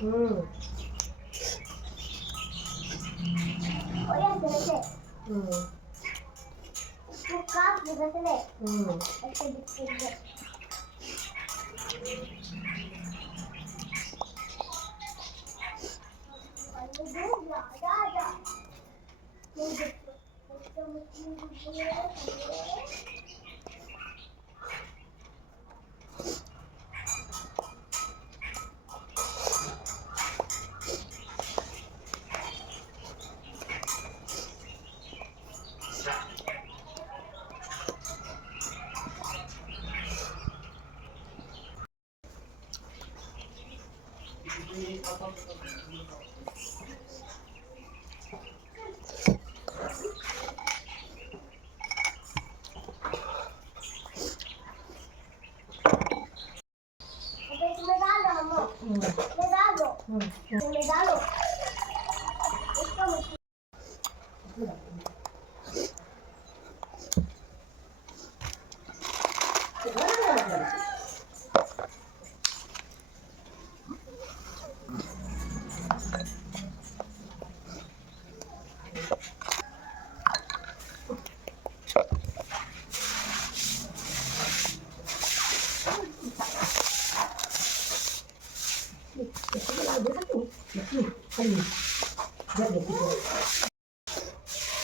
Hmm. Oh ya, selesai. Hmm. Buka, sudah selesai. Oke, dikit. Ada. Avete medaglia, mamma? Medaglia. Medaglia.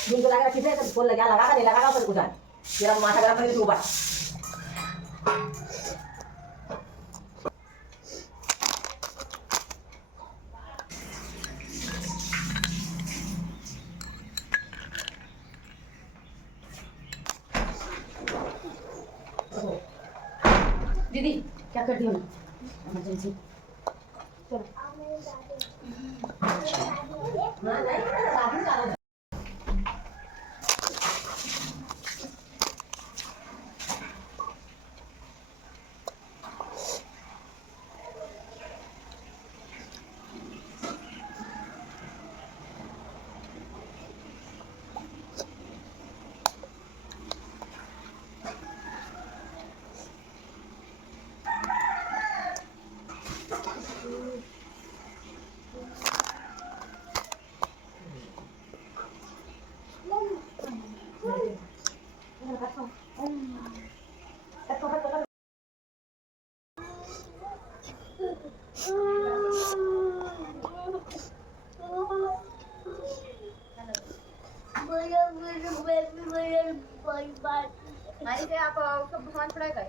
Dito lagi kita pun lagi lagakan ni lagakan pa kusan. Kira masa gara pa ni ubah. दीदी क्या कर दी हो emergency चलो हाँ नहीं रात में जाना नाही ते आप सब भगवान पड़ेगा